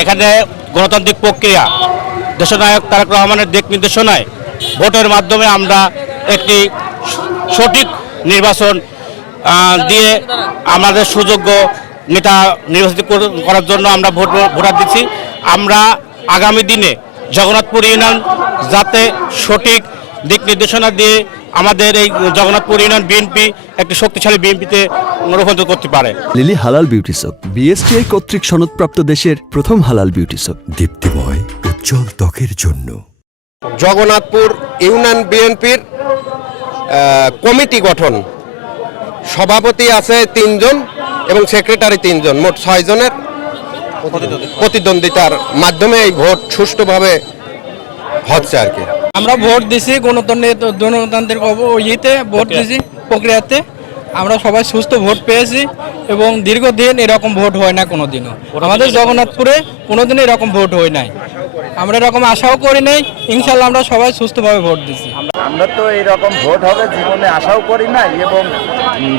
এখানে গণতান্ত্রিক প্রক্রিয়া। দেশনায়ক তারেক রহমানের দিক নির্দেশনায় ভোটের মাধ্যমে আমরা একটি সঠিক নির্বাচন দিয়ে আমাদের সুযোগ্য নেতা নির্বাচিত করার জন্য আমরা ভোট, ভোটার দিচ্ছি। আমরা আগামী দিনে জগন্নাথপুর ইউনিয়ন যাতে সঠিক দিক নির্দেশনা দিয়ে আমাদের এই জগন্নাথপুর ইউনিয়ন বিএনপি একটি শক্তিশালী বিএনপিতে রূপান্তর করতে পারে। Lily halal beauty soap BSTI কর্তৃক সনদপ্রাপ্ত দেশের প্রথম হালাল বিউটি সোপ দীপ্তিময় উজ্জ্বল ত্বকের জন্য। জগন্নাথপুর ইউনিয়ন বিএনপির কমিটি গঠন। সভাপতি আছে তিনজন এবং সেক্রেটারি তিনজন মোট ছয়জনের প্রতিদ্বন্দ্বিতার মাধ্যমে এই ভোট সুষ্ঠুভাবে হচ্ছে আর কি। আমরা ভোট দিছি গণতন্ত্রের গণতান্ত্রিক ইয়েতে ভোট দিছি প্রক্রিয়াতে। আমরা সবাই সুস্থ ভোট পেয়েছি। এবং দীর্ঘদিন এরকম ভোট হয় না কোনোদিনও। আমাদের জগন্নাথপুরে কোনো কোনোদিনও এরকম ভোট হয় নাই। আমরা এরকম আশাও করি নাই ইনশাল্লাহ আমরা সবাই সুস্থভাবে ভোট দিচ্ছি। আমরা তো এইরকম ভোট হবে জীবনে আশাও করি নাই এবং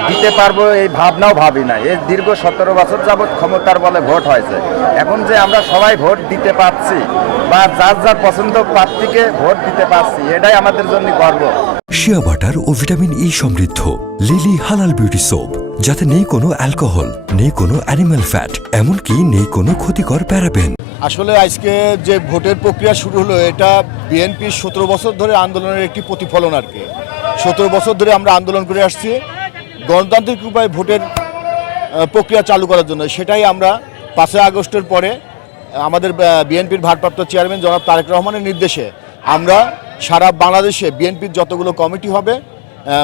দিতে পারব এই ভাবনাও ভাবি না এই দীর্ঘ সতেরো বছর যাবৎ ক্ষমতার বলে ভোট হয়েছে। এখন যে আমরা সবাই ভোট দিতে পারছি বা যার যার পছন্দ প্রার্থীকে ভোট দিতে পারছি এটাই আমাদের জন্য গর্ব। শিয়া বাটার ও ভিটামিন ই সমৃদ্ধ লিলি হালাল বিউটি সোপ যাতে নেই কোনো অ্যালকোহল, নেই কোনো অ্যানিমাল ফ্যাট, এমনকি নেই কোনো ক্ষতিকর প্যারাবেন। আসলে আজকে যে ভোটের প্রক্রিয়া শুরু হলো, এটা বিএনপির সতেরো বছর ধরে আন্দোলনের একটি প্রতিফলন আর কি। সতেরো বছর ধরে আমরা আন্দোলন করে আসছি, গণতান্ত্রিক উপায়ে ভোটের প্রক্রিয়া চালু করার জন্য। সেটাই আমরা পাঁচই আগস্টের পরে, আমাদের বিএনপির ভারপ্রাপ্ত চেয়ারম্যান জনাব তারেক রহমানের নির্দেশে আমরা সারা বাংলাদেশে বিএনপির যতগুলো কমিটি হবে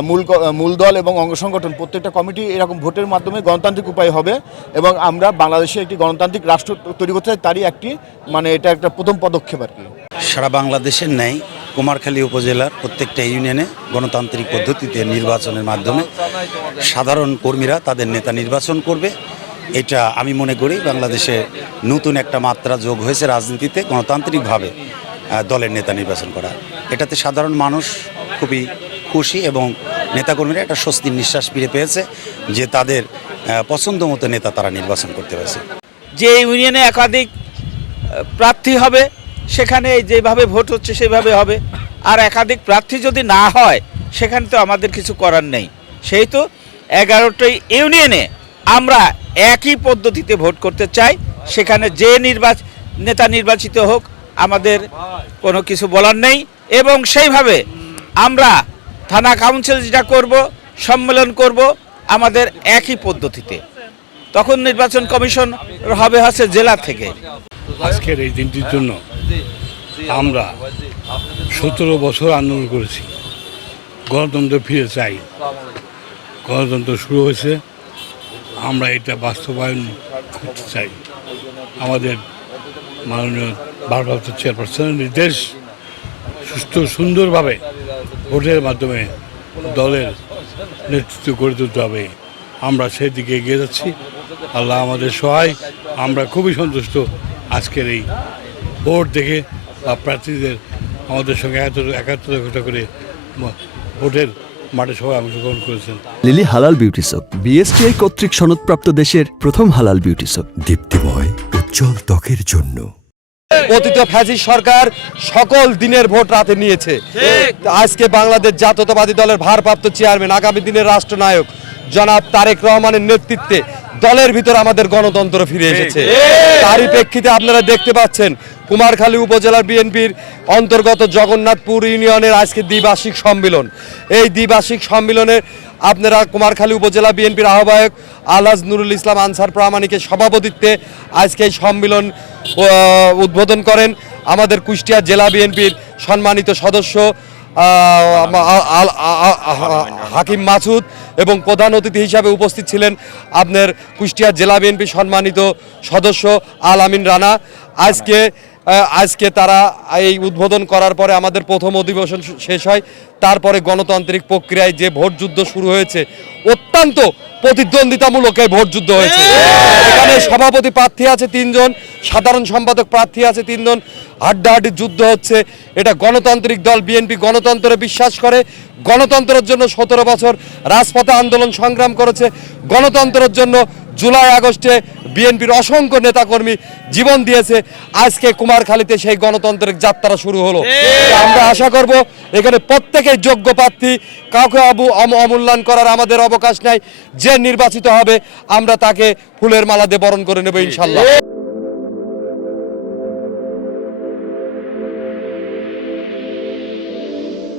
মূল মূল দল এবং অঙ্গ সংগঠন, প্রত্যেকটা কমিটি এরকম ভোটের মাধ্যমে গণতান্ত্রিক উপায় হবে এবং আমরা বাংলাদেশে একটি গণতান্ত্রিক রাষ্ট্র তৈরি করতে তারই একটি মানে এটা একটা প্রথম পদক্ষেপ আর কি। সারা বাংলাদেশের ন্যায় কুমারখালী উপজেলার প্রত্যেকটা ইউনিয়নে গণতান্ত্রিক পদ্ধতিতে নির্বাচনের মাধ্যমে সাধারণ কর্মীরা তাদের নেতা নির্বাচন করবে। এটা আমি মনে করি বাংলাদেশে নতুন একটা মাত্রা যোগ হয়েছে রাজনীতিতে গণতান্ত্রিকভাবে দলের নেতা নির্বাচন করা এটাতে সাধারণ মানুষ খুবই খুশি এবং নেতাকর্মীরা একটা স্বস্তির নিঃশ্বাস ফিরে পেয়েছে যে তাদের পছন্দ মতো নেতা তারা নির্বাচন করতে পেরেছে। যে ইউনিয়নে একাধিক প্রার্থী হবে, সেখানে যেভাবে ভোট হচ্ছে সেভাবে হবে। আর একাধিক প্রার্থী যদি না হয়, সেখানে তো আমাদের কিছু করার নেই। সেই তো এগারোটাই ইউনিয়নে আমরা একই পদ্ধতিতে ভোট করতে চাই। সেখানে যে নির্বাচ, নেতা নির্বাচিত হোক, আমাদের কোনো কিছু বলার নেই। এবং সেইভাবে আমরা থানা কাউন্সিল যেটা করব, সম্মেলন করব আমাদের একই পদ্ধতিতে। তখন নির্বাচন কমিশন হবে হচ্ছে জেলা থেকে। আজকের এই দিনটির জন্য আমরা সতেরো বছর আন্দোলন করেছি। গণতন্ত্র ফিরে চাই। গণতন্ত্র শুরু হয়েছে। আমরা এটা বাস্তবায়ন করতে চাই। আমাদের মাননীয় ভারপ্রাপ্ত চেয়ারপারসনের নির্দেশ সুস্থ সুন্দরভাবে ভোটের মাধ্যমে দলের নেতৃত্ব গড়ে তুলতে হবে। আমরা সেই দিকে এগিয়ে যাচ্ছি। আল্লাহ আমাদের সহায়। আমরা খুবই সন্তুষ্ট আজকের এই ভোট দেখে বা প্রার্থীদের আমাদের সঙ্গে এত একাত্র ঘটা করে ভোটের মাঠে সবাই অংশগ্রহণ করেছেন। Lily halal beauty soap BSTI কর্তৃক সনদপ্রাপ্ত দেশের প্রথম হালাল বিউটি সোপ দীপ্তিময়, উজ্জ্বল ত্বকের জন্য। অতীত ফ্যাসিস সরকার সকল দিনের ভোট রাতে নিয়েছে। আজকে বাংলাদেশ জাতীয়তাবাদী দলের ভারপ্রাপ্ত চেয়ারম্যান আগামী দিনের রাষ্ট্রনায়ক জনাব তারেক রহমানের নেতৃত্বে দলের ভিতর আমাদের গণতন্ত্র ফিরে এসেছে। তারই প্রেক্ষিতে আপনারা দেখতে পাচ্ছেন কুমারখালী উপজেলার বিএনপির অন্তর্গত জগন্নাথপুর ইউনিয়নের আজকে দ্বিবার্ষিক সম্মেলন। এই দ্বিবার্ষিক সম্মেলনে আপনারা কুমারখালী উপজেলা বিএনপির আহ্বায়ক আলহাজ নুরুল ইসলাম আনসার প্রামাণিকের সভাপতিত্বে আজকে এই সম্মেলন উদ্বোধন করেন আমাদের কুষ্টিয়া জেলা বিএনপির সম্মানিত সদস্য হাকিম মাসুদ এবং প্রধান অতিথি হিসাবে উপস্থিত ছিলেন আপনার কুষ্টিয়া জেলা বিএনপি সম্মানিত সদস্য আল আমিন রানা। আজকে আজকে তারা এই উদ্বোধন করার পরে আমাদের প্রথম অধিবেশন শেষ হয়। তারপরে গণতান্ত্রিক প্রক্রিয়ায় যে ভোট যুদ্ধ শুরু হয়েছে, অত্যন্ত প্রতিদ্বন্দ্বিতামূলক এই ভোট যুদ্ধ হয়েছে। এখানে সভাপতি প্রার্থী আছে তিনজন, সাধারণ সম্পাদক প্রার্থী আছে তিনজন। হাড্ডাহাড্ডি যুদ্ধ হচ্ছে। এটা গণতান্ত্রিক দল, বিএনপি গণতন্ত্রে বিশ্বাস করে। গণতন্ত্রের জন্য সতেরো বছর রাজপথে আন্দোলন সংগ্রাম করেছে। গণতন্ত্রের জন্য জুলাই আগস্টে বিএনপির অসংখ্য নেতাকর্মী জীবন দিয়েছে। আজকে কুমারখালীতে সেই গণতন্ত্রের যাত্রা শুরু হলো। আমরা আশা করব এখানে প্রত্যেকের যোগ্য প্রার্থী কাউকে আবু অম- অমূল্যায়ন করার আমাদের অবকাশ নাই। যে নির্বাচিত হবে আমরা তাকে ফুলের মালা দিয়ে বরণ করে নেব ইনশাল্লাহ।